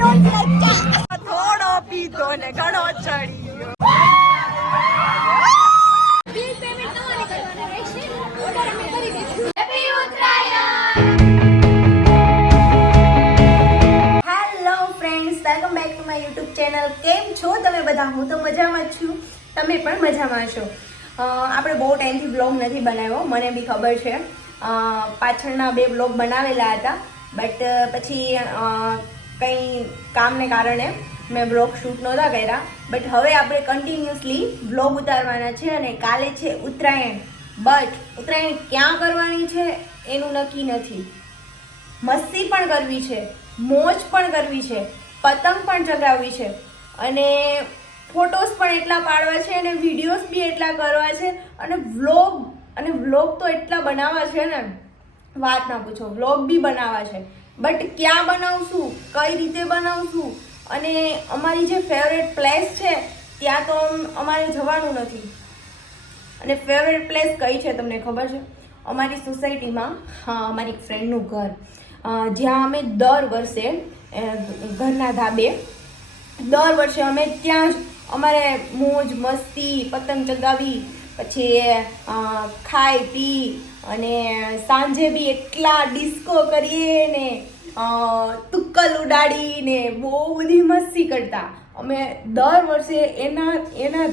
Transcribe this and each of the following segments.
don't like ચા થોડો પીધો ને ઘણો ચડ્યો બિલ પેમેન્ટ તમારે કરવાના રહેશે ઓર્ડર અમે કરી દઈશું happy Uttarayan hello friends welcome back to my YouTube channel કેમ છો તમે બધા હું તો મજામાં જ છું તમે પણ મજામાં છો આપણે બહુ ટાઈમથી વ્લોગ નથી બનાવ્યો મને બી ખબર છે પાછળના બે વ્લોગ બનાવેલા હતા બટ પછી કંઈ કામને કારણે મેં વ્લોગ શૂટ નહોતા કર્યા બટ હવે આપણે કન્ટિન્યુઅસલી વ્લોગ ઉતારવાના છે અને કાલે છે ઉત્તરાયણ બટ ઉત્તરાયણ ક્યાં કરવાની છે એનું નક્કી નથી મસ્તી પણ કરવી છે મોજ પણ કરવી છે પતંગ પણ ચગાવવી છે અને ફોટોસ પણ એટલા પાડવા છે અને વિડીયોઝ બી એટલા કરવા છે અને વ્લોગ તો એટલા બનાવવા છે ને વાત ના પૂછો વ્લોગ બી બનાવવા છે બટ ક્યાં બનાવશું કઈ રીતે બનાવશું અને અમારી જે ફેવરેટ પ્લેસ છે ત્યાં તો અમારે જવાનું નથી અને ફેવરેટ પ્લેસ કઈ છે તમને ખબર છે અમારી સોસાયટીમાં અમારી એક ફ્રેન્ડનું ઘર જ્યાં અમે દર વર્ષે ઘરના ધાબે દર વર્ષે અમે ત્યાં જ અમારે મોજ મસ્તી પતંગ ચગાવી પછી ખાઈ પી અને સાંજે બી એટલા ડિસ્કો કરીએ ને તુક્કલ ઉડાડીને બહુ બધી મસ્તી કરતા અમે દર વર્ષે એના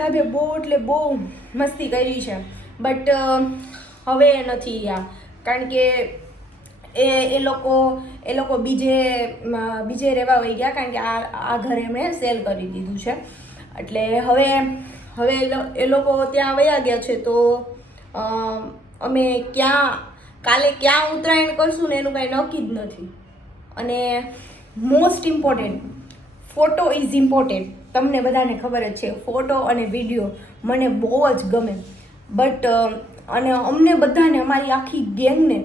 ધાબે બહુ એટલે બહુ મસ્તી કરી છે બટ હવે નથી કારણ કે એ લોકો બીજે રહેવા વહી ગયા કારણ કે આ ઘર એમણે સેલ કરી દીધું છે એટલે હવે એ લોકો ત્યાં વયા ગયા છે તો અમે કાલે ક્યાં ઉત્તરાયણ કરશું ને એનું કાંઈ નક્કી જ નથી અને most important photo is important તમને બધાને ખબર જ છે ફોટો અને વિડીયો મને બહુ જ ગમે બટ અને અમને બધાને અમારી આખી ગેંગને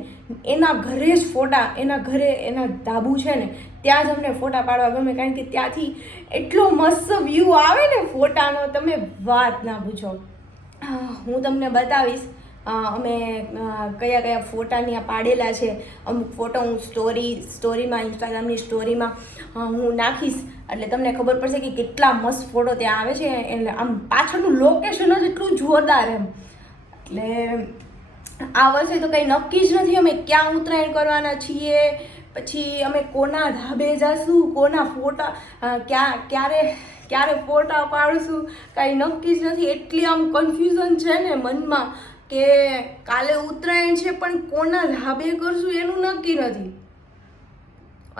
એના ઘરે જ ફોટા એના ધાબુ છે ને ત્યાં જ અમને ફોટા પાડવા ગમે કારણ કે ત્યાંથી એટલો મસ્ત વ્યૂ આવે ને ફોટાનો તમે વાત ના પૂછો હું તમને બતાવીશ અમે કયા ફોટાની પાડેલા છે અમુક ફોટો હું સ્ટોરીમાં ઇન્સ્ટાગ્રામની સ્ટોરીમાં હું નાખીશ એટલે તમને ખબર પડશે કે કેટલા મસ્ત ફોટો ત્યાં આવે છે એટલે આમ પાછળનું લોકેશન જ એટલું જોરદાર એમ એટલે આ વર્ષે તો કંઈ નક્કી જ નથી અમે ક્યાં ઉત્તરાયણ કરવાના છીએ પછી અમે કોના ધાબે જઈશું કોના ફોટા ક્યારે ફોટા પાડશું કાંઈ નક્કી જ નથી એટલી આમ કન્ફ્યુઝન છે ને મનમાં કે કાલે ઉત્તરાયણ છે પણ કોના ધાબે કરશું એનું નક્કી નથી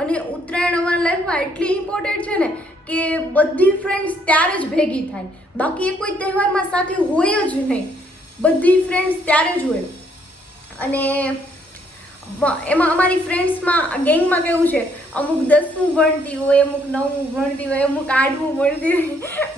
અને ઉત્તરાયણ અમારા લાઈફમાં એટલી ઇમ્પોર્ટન્ટ છે ને કે બધી ફ્રેન્ડ્સ ત્યારે જ ભેગી થાય બાકી એ કોઈ તહેવારમાં સાથે હોય જ નહીં બધી ફ્રેન્ડ્સ ત્યારે જ હોય અને એમાં અમારી ફ્રેન્ડ્સમાં ગેંગમાં કેવું છે અમુક 10મું ભણતી હોય અમુક 9મું ભણતી હોય અમુક 8મું ભણતી હોય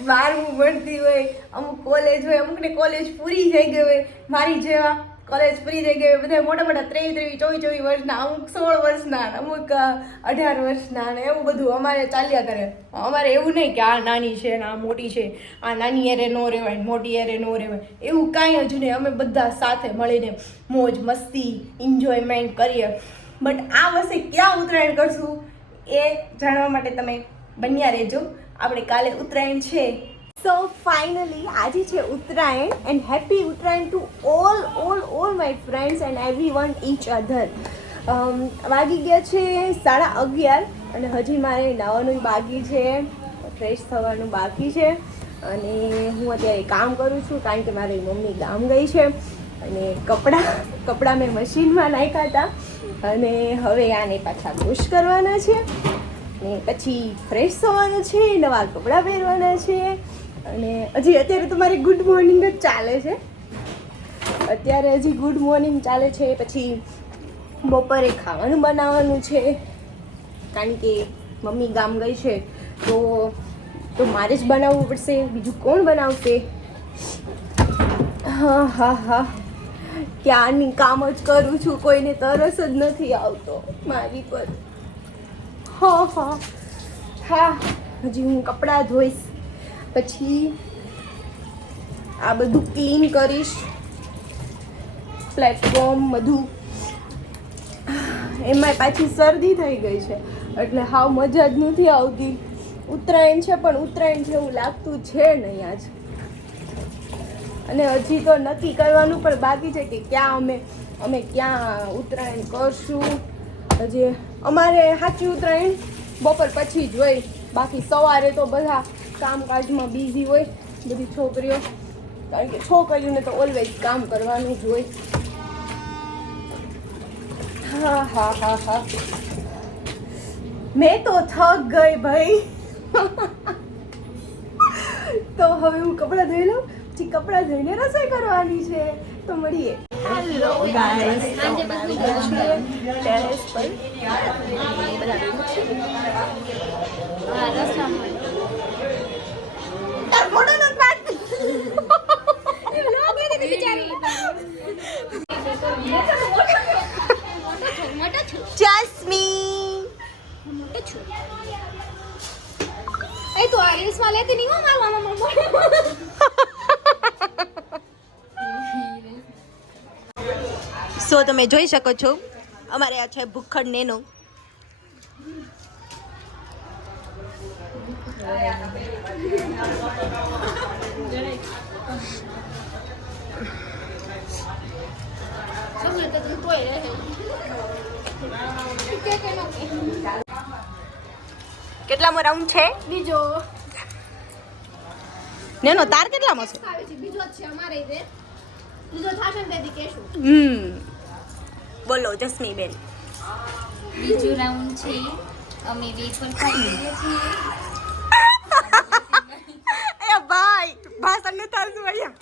12મું ભણતી હોય અમુક કોલેજ હોય અમુકને કોલેજ પૂરી થઈ ગઈ હોય મારી જેવા કોલેજ પૂરી થઈ ગઈ હોય બધા મોટા 23 24 વર્ષના અમુક 16 વર્ષના અમુક 18 વર્ષના ને એવું બધું અમારે ચાલ્યા કરે અમારે એવું નહીં કે આ નાની છે ને આ મોટી છે આ નાની એરે ન રહેવાય મોટી એરે ન રહેવાય એવું કાંઈ જ નહીં અમે બધા સાથે મળીને મોજ મસ્તી એન્જોયમેન્ટ કરીએ બટ આ વર્ષે ક્યાં ઉત્તરાયણ કરશું એ જાણવા માટે તમે બન્યા રહેજો આપણે કાલે ઉત્તરાયણ છે સો ફાઇનલી આજે છે Uttarayan and happy Uttarayan to all my friends and everyone each other વાગી ગયા છે 11:30 અને હજી મારે નાવાનું બાકી છે ફ્રેશ થવાનું બાકી છે અને હું અત્યારે કામ કરું છું કારણ કે મારી મમ્મી ગામ ગઈ છે અને કપડાં મેં મશીનમાં નાખ્યા હતા અને હવે આને પાછા વોશ કરવાના છે ને પછી ફ્રેશ થવાનું છે નવા કપડાં પહેરવાના છે અને હજી અત્યારે તો મારી ગુડ મોર્નિંગ જ ચાલે છે અત્યારે હજી ગુડ મોર્નિંગ ચાલે છે પછી બપોરે ખાવાનું બનાવવાનું છે કારણ કે મમ્મી ગામ ગઈ છે તો મારે જ બનાવવું પડશે બીજું કોણ બનાવશે હા ક્યાંની કામ જ કરું છું કોઈને તરસ જ નથી આવતો મારી પર હા હજી હું કપડાં ધોઈશ પછી આ બધું ક્લીન કરીશ પ્લેટફોર્મ બધું એમાં પાછી શરદી થઈ ગઈ છે એટલે હાવ મજા જ નથી આવતી. ઉત્તરાયણ છે પણ ઉત્તરાયણ જેવું લાગતું છે નહીં આજ. અને હજી તો નક્કી કરવાનું પણ બાકી છે કે ક્યાં અમે ક્યાં ઉત્તરાયણ કરશું. હજી અમારે સાચી ઉત્તરાયણ બપોર પછી જ હોય, બાકી સવારે તો બધા કામકાજમાં બિઝી હોય બધી છોકરીઓ, કારણ કે છોકરીઓને તો ઓલવેઝ કામ કરવાનું જ હોય. હા હા હા હા, મેં તો થક ગઈ ભાઈ. તો હવે હું કપડાં ધોઈ લઉં, પછી કપડાં ધોઈને રસોઈ કરવાની છે. તો મળીએ. હેલો ગાઈસ, આજે બધું ટેરેસ પર તો આ રીલ્સમાં લેતી નહીં હો મારવામાં. સો તમે જોઈ શકો છો અમારે આ છે ભૂખડ નેનો. કેટલામો રાઉન્ડ છે? બીજો. નેનો તાર કેટલામો છે? બીજો જ છે અમારે રે. બીજો થાશે ને તેથી કેશું. બોલો જસ્મી બેન. બીજો રાઉન્ડ છે, અમે વેફર ખાઈ રહ્યા છીએ. એ ભાઈ ભાષણ ન ચાલતું અહીંયા.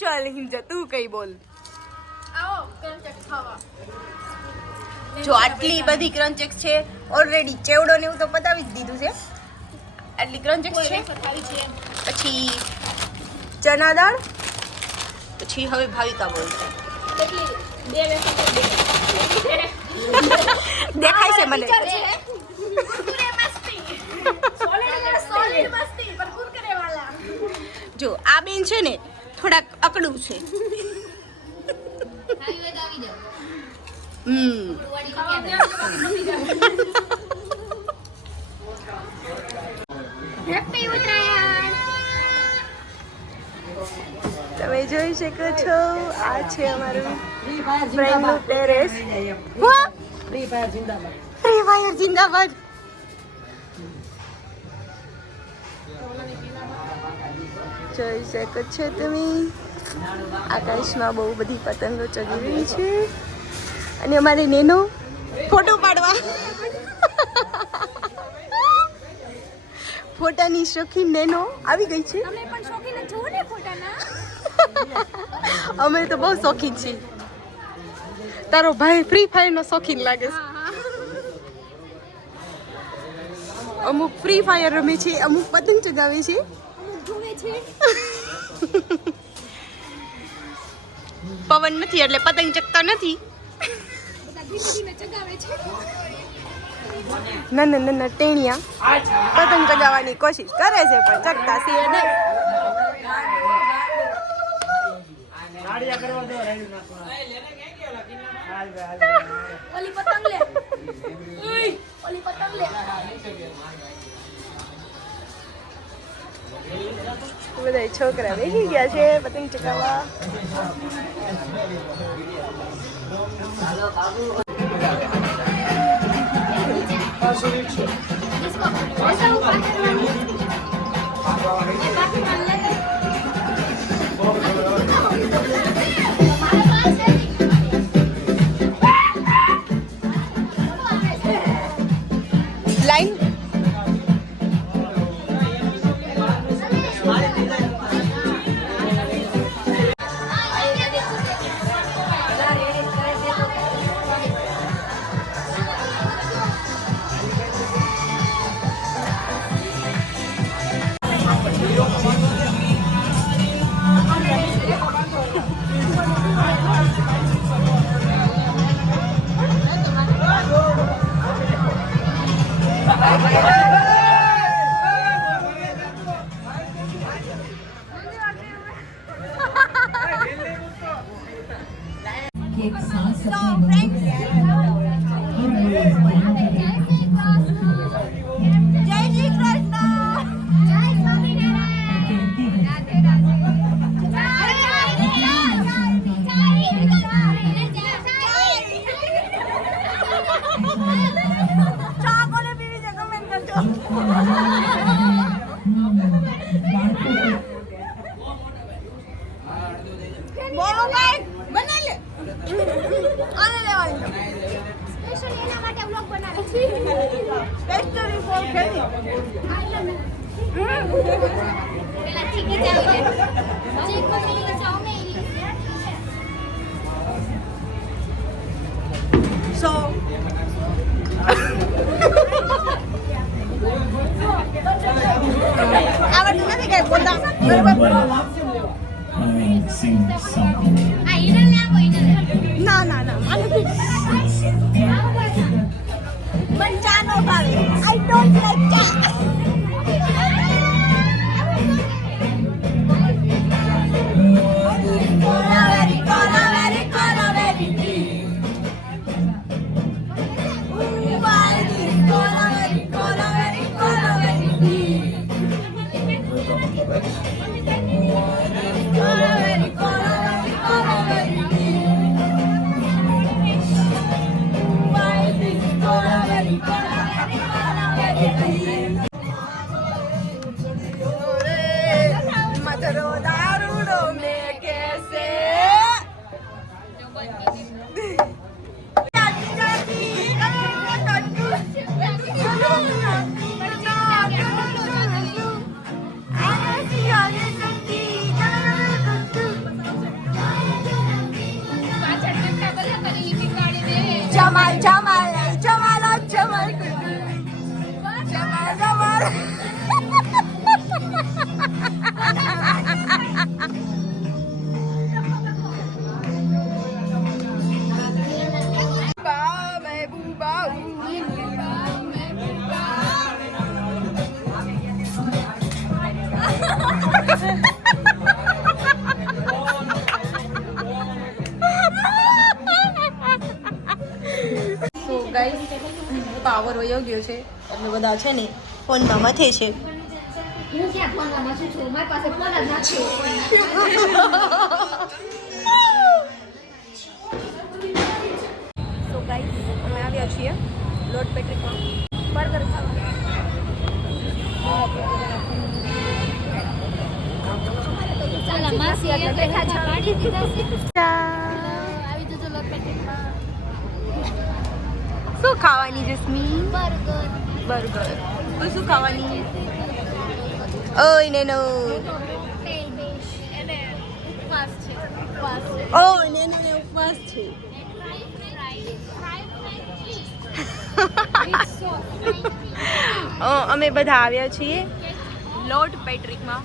ચાલ હિંજા તું કઈ બોલ. આવો કંચક ખાવા. જો આટલી બધી ક્રંચેક્સ છે ઓલરેડી, ચેવડો ને એવું તો પતાવી જ દીધું છે. આટલી ક્રંચેક્સ છે, પછી ચના દાળ, પછી હવે ભાવિકા બોલશે. દેખાય છે મને. જો આ બેન છે ને થોડાક અકડું છે. તમે જોઈ શકો છો આ છે અમારું ફ્રેન્ડનું ટેરેસ. ફ્રી ફાયર જિંદાબાદ. જોઈ શકો છો તમે આકાશમાં બહુ બધી પતંગો ચગી રહી છે. અને અમારી નેનો ફોટો પાડવા, ફોટાની શોખીન નેનો આવી ગઈ છે. અમે પણ શોખીન જ છો ને ફોટાના. અમે તો બહુ શોખીન છીએ. તારો ભાઈ ફ્રી ફાયર નો શોખીન લાગે છે. અમુક ફ્રી ફાયર રમે છે, અમુક પતંગ ચગાવે છે, અમુક જોવે છે. પવન નથી એટલે પતંગ ચગતા નથી. ના ટેણિયા પતંગ ચગાવવાની કોશિશ કરે છે પણ ચગતા છે નહીં. ઓલી પતંગ લે. ઓલી પતંગ લે. બધા છોકરા બેસી ગયા છે પતંગ ચગાવવા. લાઈન एक सांस अपने मुंह में और જય શ્રી કૃષ્ણ. જય સ્વામિનારાયણ. રાધે રાધે. ચા કોને પીવી છે કમેન્ટ કરજો. બોલો કઈ બનાવી લે. આને લેવાની સ્પેશિયલ એના માટે વ્લોગ બનાવે છે. પેસ્ટરી ફોર ખેલી. પેલા ચીકી ચાવી લે. ચીકો ચીકી ચાવ મે સો આવડતું નથી કઈ બોલતા બરાબર. Sing something. આ ઈડલ ને આપો ઈડલ. ના ના ના મને ચા નો ભાવે. આઈ ડોન્ટ લાઈક ચા. મધરો દારૂડો મે કેસે જમાલ જમાલ જમાલ જમાલ જમાલ જમાલ. પાવર વયો ગયો છે એટલે બધા છે ને ફોનમાં મથે છે. હું ક્યાં ફોનમાં મચું છું? મારી પાસે ફોન જ નથી. સો ગાઈસ અમે આવ્યા છીએ લોટ પેટ્રિકમાં બર્ગર ખાવા. ચાલો માસી એ બેઠા છે પાડી દીધા છે. આવી જજો લોટ પેકેટમાં. શું ખાવાની જસ્મી? બર્ગર. બર્ગર. તું શું ખાવાની? ઓય નેનો. તેલ બેશ એને ઉપવાસ છે. ઉપવાસ છે. ઓ નેનો ને ઉપવાસ છે. અમે બધા આવ્યા છીએ લોટ પેટ્રિકમાં.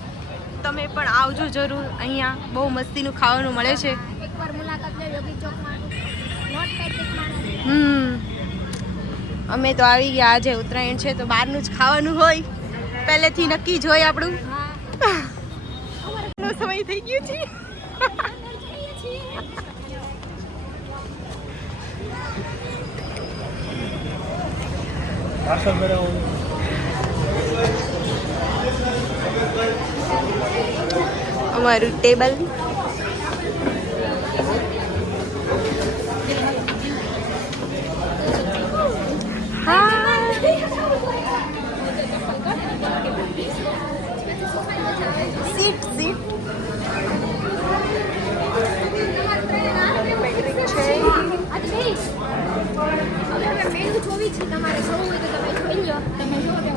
તમે પણ આવજો જરૂર. અહીંયા બહુ મસ્તીનું ખાવાનું મળે છે. એકવાર મુલાકાત લે યોગી ચોકમાં. લોટ પેકેટમાં. અમે તો આવી ગયા. આજે ઉત્તરાયણ છે તો બહારનું જ ખાવાનું હોય. પહેલેથી નક્કી જ હોય આપણું. નો સમય થઈ ગયો છે. અમારું ટેબલ સીટ સીટ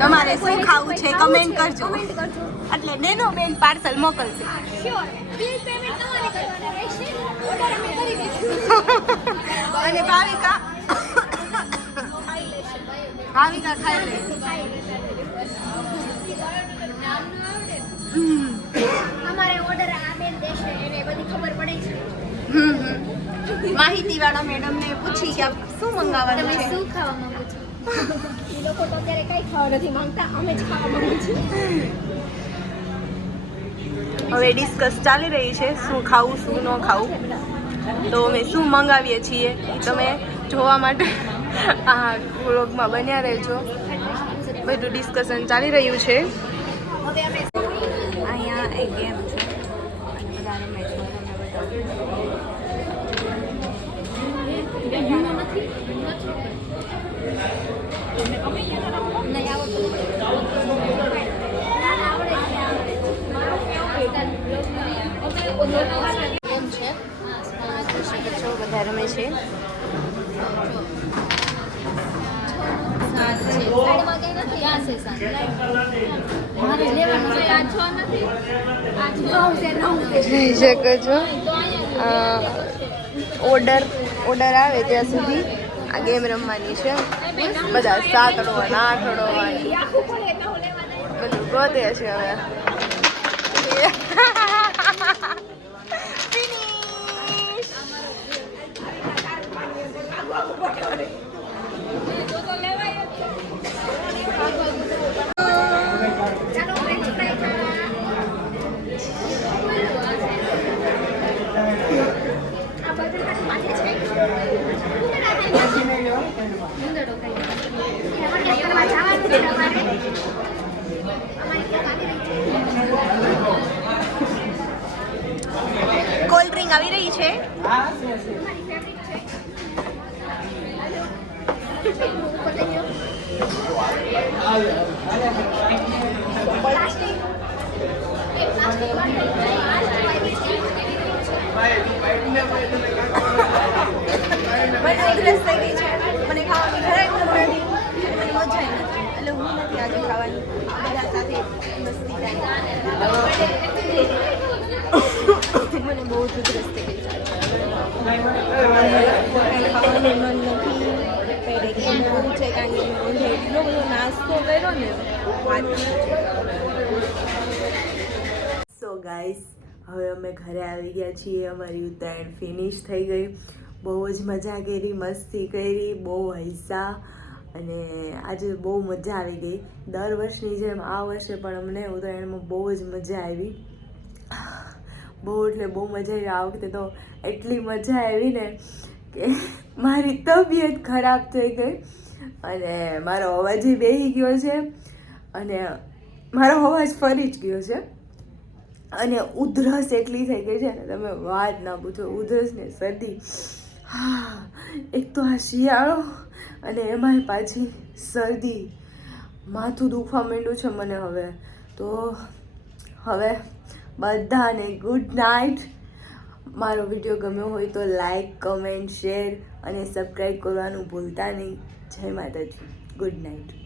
તમારે શું ખાવું છે કમેન્ટ કરજો. એટલે નેનો બેન પાર્સલ મોકલશે. અને ભાવિકા ભાવિકા ખાઈ લે. અમારે ઓર્ડર આ બેન દેશે એને બધી ખબર પડે છે. માહિતી વાળા મેડમ ને પૂછી કે શું મંગાવવાનું તમે છે. શું ખાવા માંગો છો? એ લોકો તો અત્યારે કઈ ખાવા નથી માંગતા, અમે જ ખાવા માંગીએ છીએ. હવે ડિસ્કસ ચાલી રહી છે શું ખાવું શું ન ખાવું. તો અમે શું મંગાવીએ છીએ એ તમે જોવા માટે આ વ્લોગમાં બન્યા રહેજો, બધું ડિસ્કશન ચાલી રહ્યું છે. અહીંયા એક ગેમ છે અને બધા રમે છે. બધા રમે છે. જોઈ શકો છો ઓર્ડર આવે ત્યાં સુધી આ ગેમ રમવાની છે. બધા 7 અડોવાના 8 અડોવાની બધું ગોતે છે. હવે કોલ્ડ ડ્રિંક આવી રહી છે. મને ઉધરસ થઈ ગઈ છે. મને ખાવાની જરાય મજા નથી. મને મજા નથી એટલે હું નથી આજે ખાવાની. બધા સાથે મસ્તી કરી. મને બહુ જ ઉધરસ થઈ ગઈ છે. ખાવાનું મન નથી. પેટ એકદમ ફૂલ છે કારણ કે મેં એટલો બધો નાસ્તો કર્યો ને. સો ગાઈસ, હવે અમે ઘરે આવી ગયા છીએ. અમારી ઉત્તરાયણ ફિનિશ થઈ ગઈ. બહુ જ મજા કરી, મસ્તી કરી, બહુ હૈસા અને આજે બહુ મજા આવી ગઈ. દર વર્ષની જેમ આ વર્ષે પણ અમને ઉત્તરાયણમાં બહુ જ મજા આવી. બહુ એટલે બહુ મજા આવી. આ વખતે તો એટલી મજા આવી ને કે મારી તબિયત ખરાબ થઈ ગઈ અને મારો અવાજ બેસી ગયો છે અને મારો અવાજ ફરી જ ગયો છે અને ઉધરસ એટલી થઈ ગઈ છે ને તમે વાત ના પૂછો. ઉધરસ ને શરદી. હા, એક તો આ શિયાળો અને એમાંય પાછી શરદી. માથું દુખવા માંડ્યું છે મને હવે તો. હવે બધાને ગુડ નાઇટ. મારો વિડીયો ગમ્યો હોય તો લાઈક, કમેન્ટ, શેર અને સબસ્ક્રાઈબ કરવાનું ભૂલતા નહીં. જય માતાજી. Good night.